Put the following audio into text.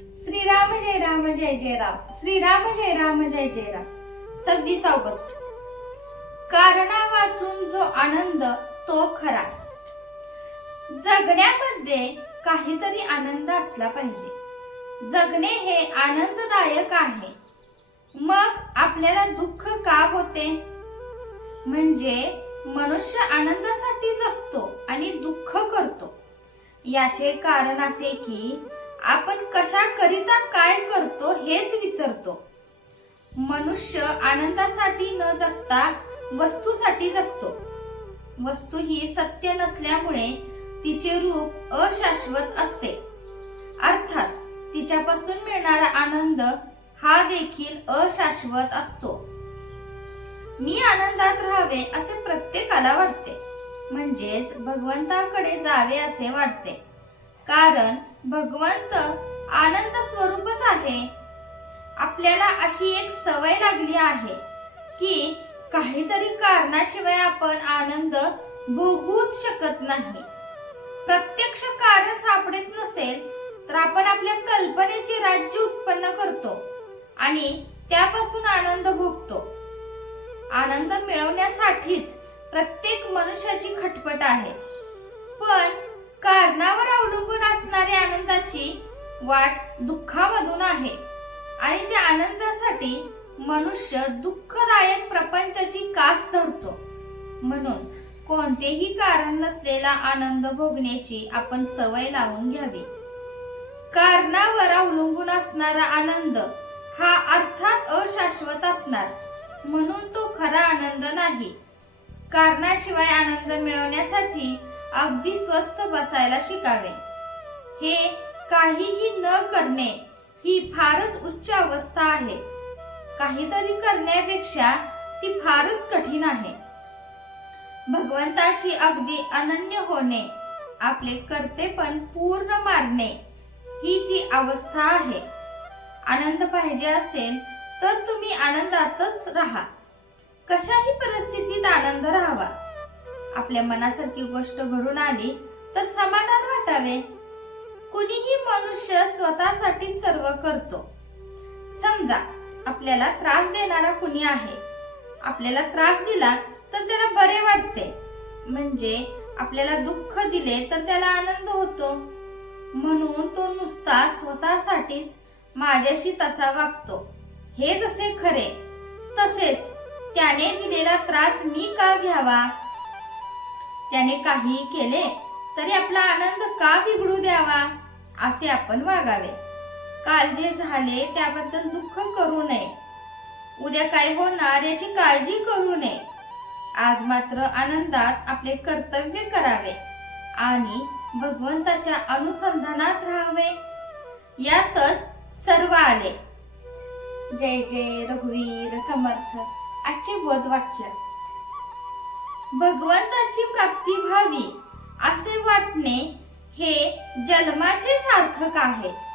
श्रीराम जय राम जय जय राम, श्रीराम जय राम जय जय Ram. 26 August. कारणा वाचून जो आनंद तो खरा. जगण्यामध्ये काहीतरी आनंद असला पाहिजे. जगणे हे आनंददायक आहे. मग आपल्याला दुःख का होते? म्हणजे मनुष्य आनंदासाठी जगतो आणि दुःख करतो. याचे कारण असे की आपण कशाकरिता काय करतो हेच विसरतो. मनुष्य आनंदासाठी न जगता वस्तूसाठी जगतो. वस्तू ही सत्य नसल्यामुळे तिचे रूप अशाश्वत असते. अर्थात तिच्यापासून मिळणारा आनंद हा देखील अशाश्वत असतो. मी आनंदात राहावे असे प्रत्येकाला वाटते. म्हणजेच भगवंताकडे जावे असे वाटते. कारण भगवंत आनंद स्वरूपच आहे. आपल्याला अशी एक सवय लागली आहे की काहीतरी कारणाशिवाय आपण आनंद भोगूच शकत नाही. प्रत्यक्ष कारण सापडत नसेल तर आपण आपल्या कल्पनेचे राज्य उत्पन्न करतो आणि त्यापासून आनंद भोगतो. आनंद मिळवण्यासाठीच प्रत्येक मनुष्याची खटपट आहे. पण कारणावर अवलंबून असणाऱ्या आनंदाची वाट दुःखामधून आहे आणि त्या आनंदासाठी मनुष्य दुःखदायक प्रपंचाची कास धरतो. म्हणून कोणतेही कारण नसलेला आनंद भोगण्याची आपण सवय लावून घ्यावी. कारणावर अवलंबून असणारा आनंद हा अर्थात अशाश्वत असणार, म्हणून तो खरा आनंद नाही. कारणाशिवाय आनंद मिळवण्यासाठी अगदी स्वस्थ बसायला शिकावे. हे काहीही न करणे ही फारच उच्च अवस्था आहे. काहीतरी करण्यापेक्षा ती फारच कठीण आहे. भगवंताशी अगदी अनन्य होणे, आपले कर्तेपण पूर्ण मारणे ही ती अवस्था आहे. आनंद पाहिजे असेल तर तुम्ही आनंदातच राहा. कशाही परिस्थितीत आनंद राहावा. आपल्या मनासारखी गोष्ट घडून आली तर समाधान वाटावे. कुणीही मनुष्य स्वतःसाठी सर्व करतो. समजा आपल्याला त्रास देणारा कुणी आहे. आपल्याला त्रास दिला तर त्याला बरे वाटते. म्हणजे आपल्याला दुःख दिले तर त्याला आनंद होतो. म्हणून तो नुसता स्वतःसाठीच माझ्याशी तसा वागतो. हे जसे खरे तसेच त्याने दिलेला त्रास मी का घ्यावा? त्याने काही केले तरी आपला आनंद का बिघडू द्यावा असे आपण वागावे. काल जे झाले त्याबद्दल दुःख करू नये. उद्या काय होणार याची काळजी करू नये. आज मात्र आनंदात आपले कर्तव्य करावे आणि भगवंताच्या अनुसंधानात राहावे. यातच सर्व आले. जय जय रघुवीर समर्थ. आजचे बोधवाक्य. भगवंताची प्राप्ती व्हावी असे वाटणे हे जन्माचे सार्थक आहे.